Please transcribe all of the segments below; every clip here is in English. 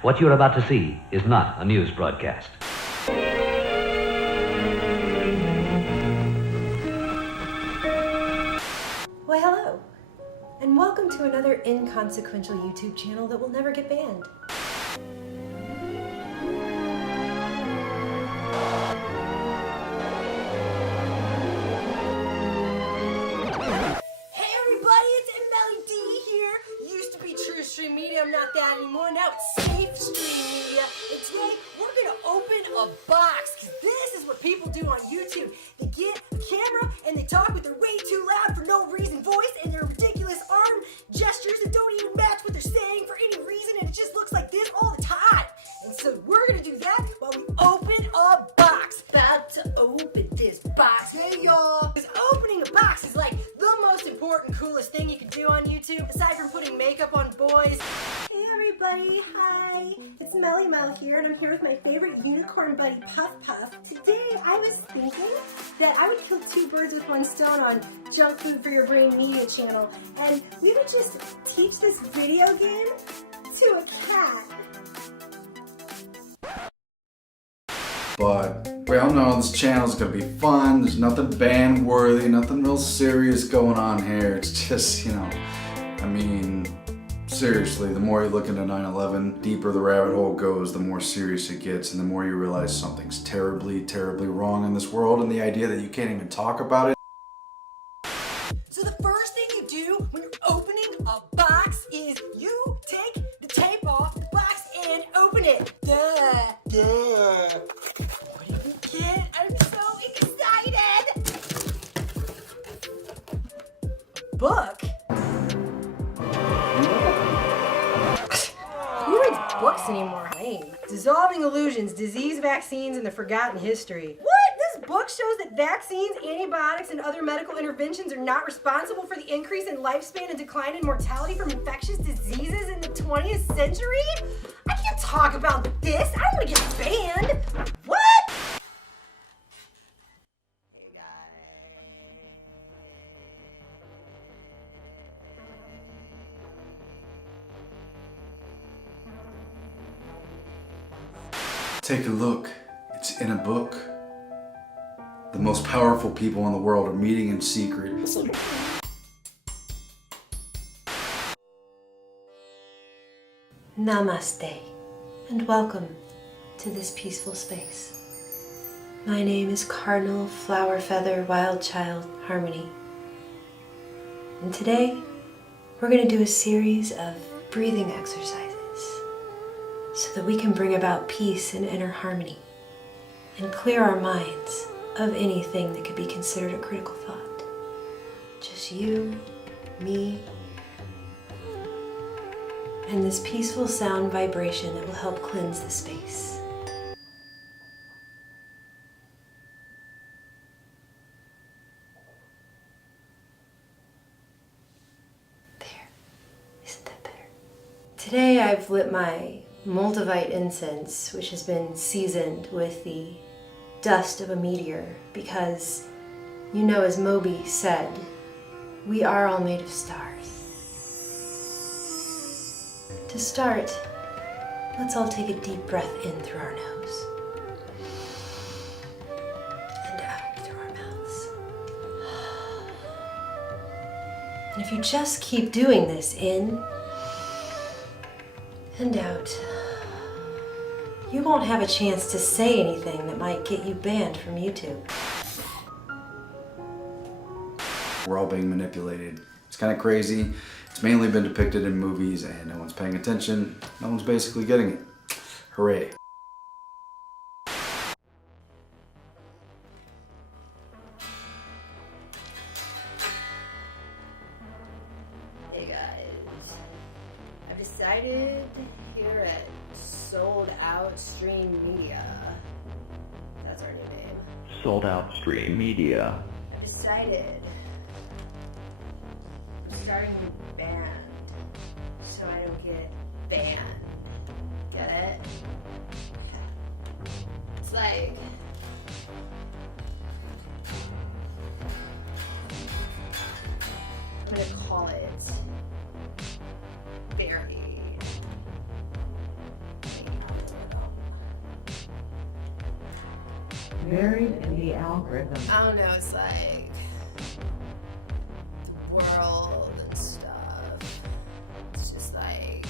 What you're about to see is not a news broadcast. Why, hello, and welcome to another inconsequential YouTube channel that will never get banned. Hey everybody, it's MLD here. Used to be Truthstream Media, I'm not that anymore. Now it's Truthstream Media. And today we're gonna open a box, because this is what people do on YouTube. They get a camera and they talk with their way too loud for no reason voice and their ridiculous arm gestures that don't even match what they're saying for any reason, and it just looks like this all the time. And so we're gonna do that while we open a box. About to open this box. Hey y'all! Because opening a box is like the most important, coolest thing you can do on YouTube, aside from putting makeup on boys. Hey everybody, hi! It's Melly Mel here, and I'm here with my favorite unicorn buddy, Puff Puff. Today I was thinking that I would kill two birds with one stone on Junk Food for Your Brain Media channel, and we would just teach this video game to a cat. But we all know this channel's gonna be fun. There's nothing ban worthy, nothing real serious going on here. It's just, I mean, seriously, the more you look into 9/11, deeper the rabbit hole goes, the more serious it gets, and the more you realize something's terribly, terribly wrong in this world, and the idea that you can't even talk about it. So the first thing you do when you're opening a box is you take the tape off the box and open it. Duh. What do you get? I'm so excited! Book? Who reads books anymore? Lame. Dissolving Illusions, Disease, Vaccines, and the Forgotten History. What? This book shows that vaccines, antibiotics, and other medical interventions are not responsible for the increase in lifespan and decline in mortality from infectious diseases in the 20th century? I can't talk about this. I don't want to get banned. What? Take a look. It's in a book. The most powerful people in the world are meeting in secret. Namaste, and welcome to this peaceful space. My name is Cardinal Flower Feather Wildchild Harmony, and today we're going to do a series of breathing exercises so that we can bring about peace and inner harmony and clear our minds of anything that could be considered a critical thought. Just you, me, and this peaceful sound vibration that will help cleanse the space. There. Isn't that better? Today I've lit my multivite incense, which has been seasoned with the dust of a meteor, because, as Moby said, we are all made of stars. To start, let's all take a deep breath in through our nose and out through our mouths. And if you just keep doing this in and out, you won't have a chance to say anything that might get you banned from YouTube. We're all being manipulated. It's kind of crazy. It's mainly been depicted in movies and no one's paying attention. No one's basically getting it. Hooray. Hey guys, I've decided here at Sold Out Stream Media, that's our new name. Sold Out Stream Media. I've decided we're starting a new band so I don't get banned. Get it? Yeah. It's like I'm gonna call it very buried in the algorithm. I don't know, it's like the world and stuff. It's just like,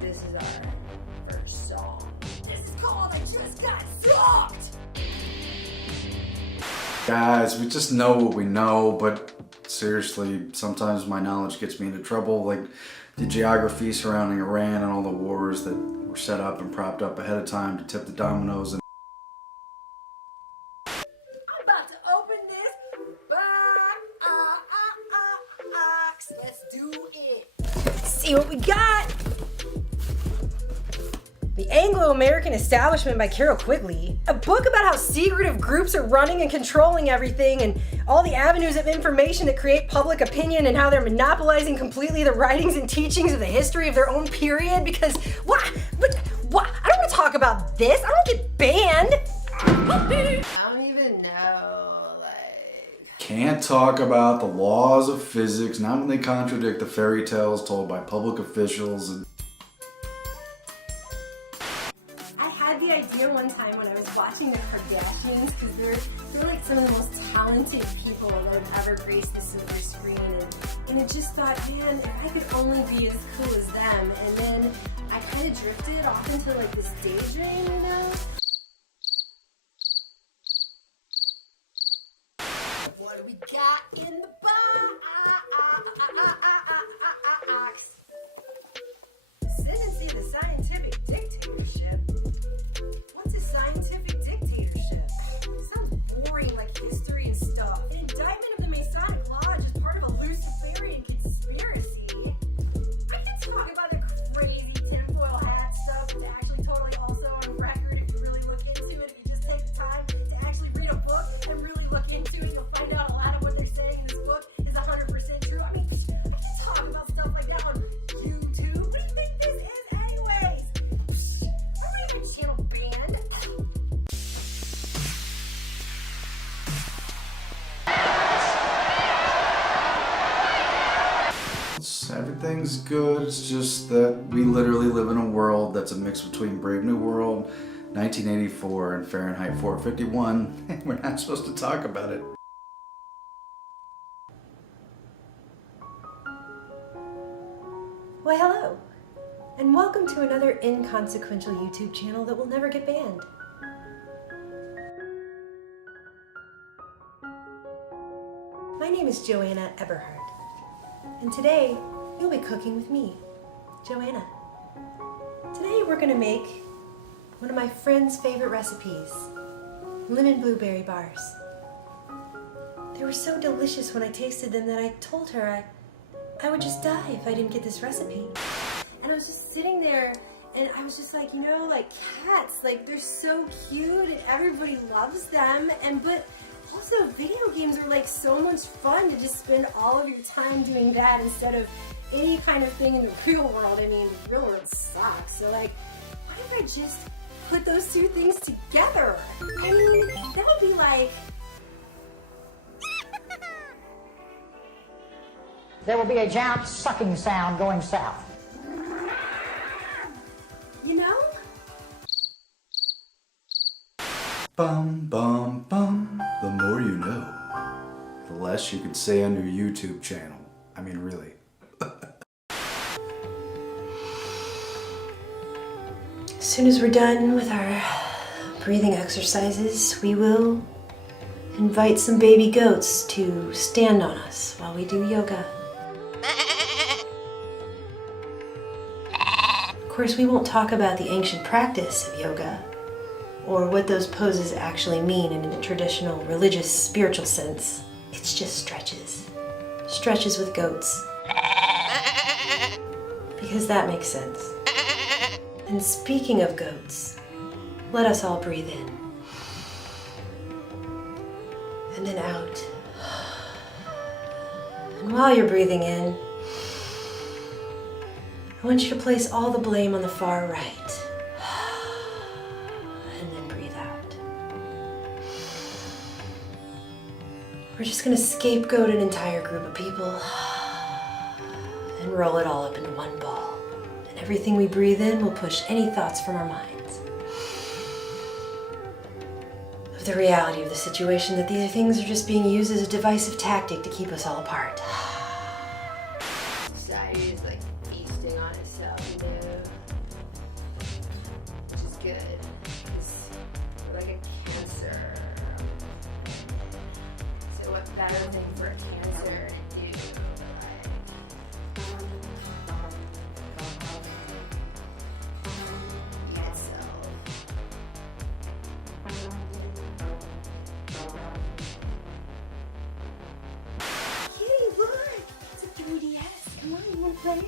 this is our first song. This is called I Just Got Sucked! Guys, we just know what we know, but seriously, sometimes my knowledge gets me into trouble, like the geography surrounding Iran and all the wars that were set up and propped up ahead of time to tip the dominoes. And I'm about to open this box. Let's do it. See what we got. The Anglo-American Establishment by Carol Quigley. A book about how secretive groups are running and controlling everything and all the avenues of information that create public opinion and how they're monopolizing completely the writings and teachings of the history of their own period because, what? But, what? I don't want to talk about this. I don't get banned. I don't even know, can't talk about the laws of physics, not when they contradict the fairy tales told by public officials. And the idea one time when I was watching the Kardashians because they're like some of the most talented people that have ever graced the silver screen and I just thought, man, if I could only be as cool as them, and then I kind of drifted off into like this daydream, you know? What do we got in the box? Ascendancy of the scientific dictatorship. What's a scientific dictatorship? Sounds boring, like history and stuff. An indictment of the Masonic Lodge is part of a Luciferian conspiracy. I can talk about the crazy tinfoil hat stuff that's actually totally also on record if you really look into it. If you just take the time to actually read a book and really look into it, you'll find out a lot of what they're saying in this book is 100% true. I mean, I can talk about stuff like that on YouTube. What do you think this is anyways? I'm not even channel banned. everything's good. It's just that we literally live in a world that's a mix between Brave New World, 1984, and Fahrenheit 451, and we're not supposed to talk about it. Why, hello, and welcome to another inconsequential YouTube channel that will never get banned. My name is Joanna Eberhard, and today you'll be cooking with me, Joanna. Today we're gonna make one of my friend's favorite recipes, lemon blueberry bars. They were so delicious when I tasted them that I told her I would just die if I didn't get this recipe. And I was just sitting there and I was just like, you know, like cats, like they're so cute and everybody loves them, but also video games are like so much fun to just spend all of your time doing that instead of any kind of thing in the real world. I mean, the real world sucks. So like, what if I just put those two things together? I mean, that would be like... There will be a giant sucking sound going south. You know? Bum, bum, bum. The more you know, the less you could say on your YouTube channel. I mean, really. As soon as we're done with our breathing exercises, we will invite some baby goats to stand on us while we do yoga. Of course, we won't talk about the ancient practice of yoga or what those poses actually mean in a traditional religious spiritual sense. It's just stretches. Stretches with goats. Because that makes sense. And speaking of goats, let us all breathe in. And then out. And while you're breathing in, I want you to place all the blame on the far right. And then breathe out. We're just gonna scapegoat an entire group of people and roll it all up into one ball. And everything we breathe in will push any thoughts from our minds. the reality of the situation, that these things are just being used as a divisive tactic to keep us all apart. Society is like feasting on itself, you know, which is good. It's like a cancer. So what better thing for a cancer to do? Eat itself. Kitty, look! It's a 3DS. Come on, you wanna play it?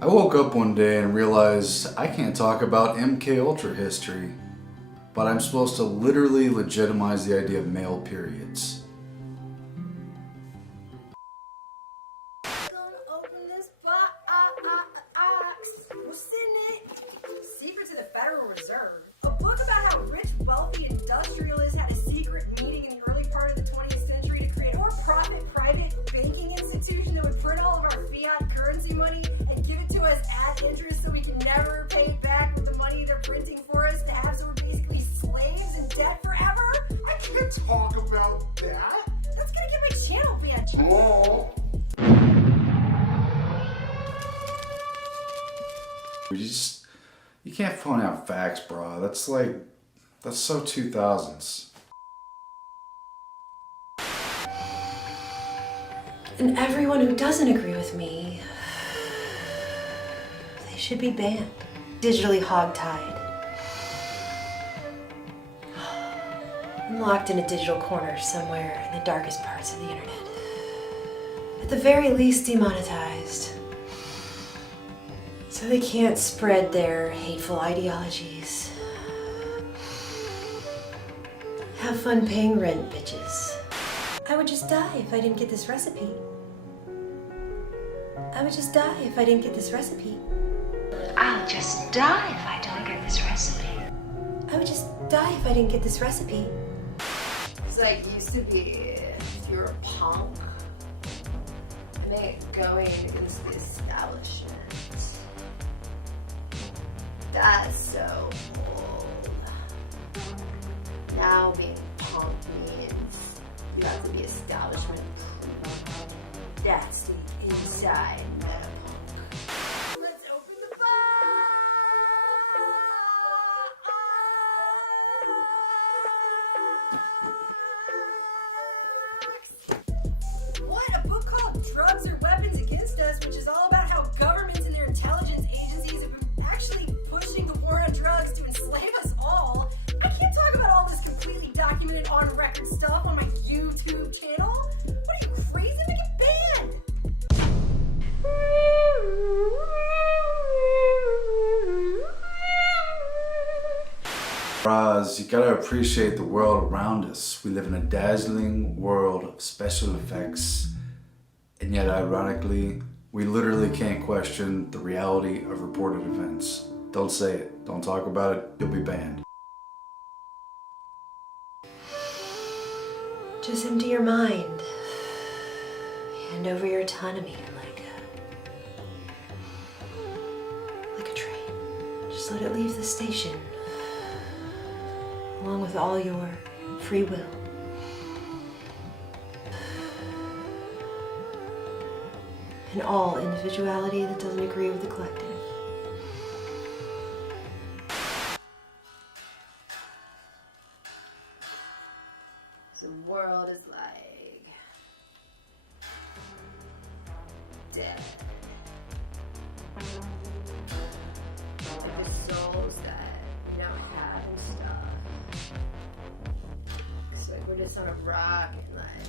I woke up one day and realized I can't talk about MK Ultra history, but I'm supposed to literally legitimize the idea of male periods. Gonna open this box. What's in it? Secrets of the Federal Reserve. A book about how rich, wealthy industrialists had a secret meeting in the early part of the 20th century to create a for-profit private banking institution that would print all of our fiat currency money and give it to us at interest so we can never pay it back with the money they're printing for us to have, so we're basically slaves in debt forever. I can't talk about that. That's gonna get my channel banned. You can't phone out facts, bro. That's so 2000s. And everyone who doesn't agree with me, they should be banned. Digitally hogtied. And locked in a digital corner somewhere in the darkest parts of the internet. At the very least, demonetized. So they can't spread their hateful ideologies. Have fun paying rent, bitches. I would just die if I didn't get this recipe. I would just die if I didn't get this recipe. I'll just die if I don't get this recipe. I would just die if I didn't get this recipe. It's like used to be if you're a punk, and then going against the establishment. That's so old. Now being punk means you have to be establishment proof. That's the inside meta-punk. Let's open the box! What? A book called Drugs Are Weapons Against Us, which is all about how governments and their intelligence agencies have been actually pushing the war on drugs to enslave us all. I can't talk about all this completely documented on record stuff on my YouTube channel. What are you, crazy? I'm gonna get banned! Bros, you gotta appreciate the world around us. We live in a dazzling world of special effects, and yet ironically, we literally can't question the reality of reported events. Don't say it, don't talk about it, you'll be banned. Just empty your mind. Hand over your autonomy like a train. Just let it leave the station, along with all your free will. And all individuality that doesn't agree with the collective. The world is like dead. Like the souls that we don't have and stuff. It's like we're just on a rock and like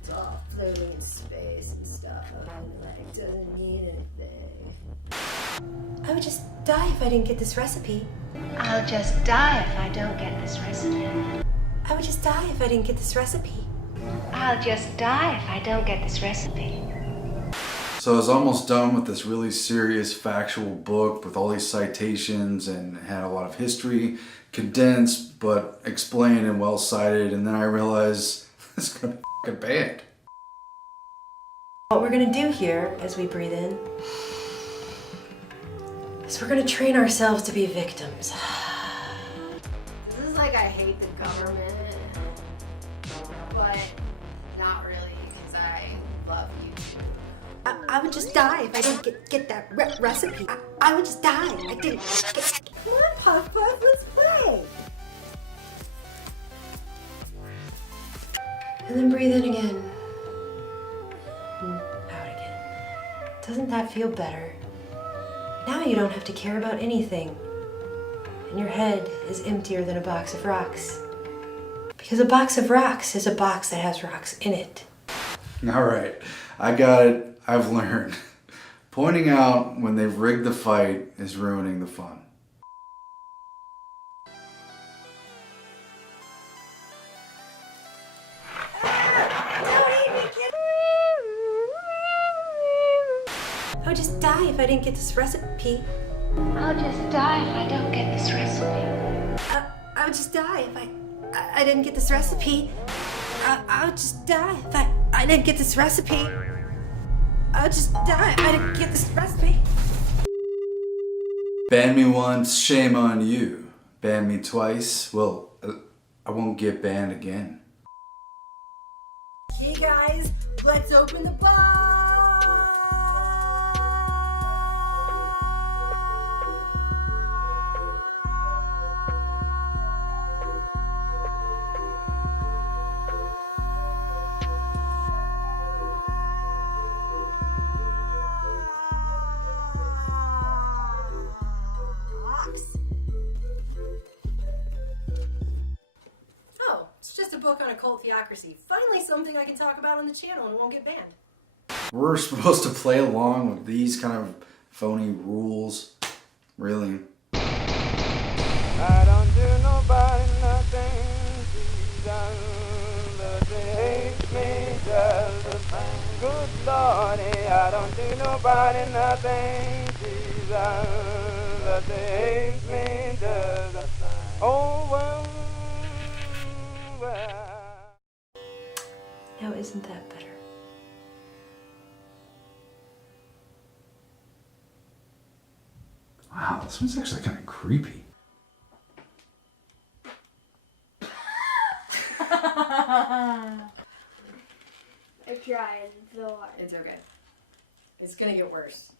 it's all floating in space and stuff and like doesn't mean anything. I would just die if I didn't get this recipe. I'll just die if I don't get this recipe. I would just die if I didn't get this recipe. I'll just die if I don't get this recipe. So I was almost done with this really serious factual book with all these citations and had a lot of history, condensed but explained and well cited, and then I realized it's gonna be f***ing banned. What we're gonna do here as we breathe in is we're gonna train ourselves to be victims. This is like I hate the government, but not really because I love YouTube. I would just die if I didn't get that recipe. I would just die. I didn't get. Come on, Puff Puff, let's play. And then breathe in again. And out again. Doesn't that feel better? Now you don't have to care about anything. And your head is emptier than a box of rocks. Because a box of rocks is a box that has rocks in it. All right, I got it. I've learned. Pointing out when they've rigged the fight is ruining the fun. I would just die if I didn't get this recipe. I'll just die if I don't get this recipe. I would just die if I didn't get this recipe. I would just die if I didn't get this recipe. I would just die if I didn't get this recipe. Ban me once, shame on you. Ban me twice, well, I won't get banned again. Hey guys, let's open the box. Oh, it's just a book on occult theocracy. Finally something I can talk about on the channel and won't get banned. We're supposed to play along with these kind of phony rules. Really? I don't do nobody nothing, Jesus, but they hate me just the same. Good Lordy, I don't do nobody nothing, Jesus, but they hate me just the same. Oh, well. Now isn't that better? Wow, this one's actually kind of creepy. I tried so hard. It's okay. It's gonna get worse.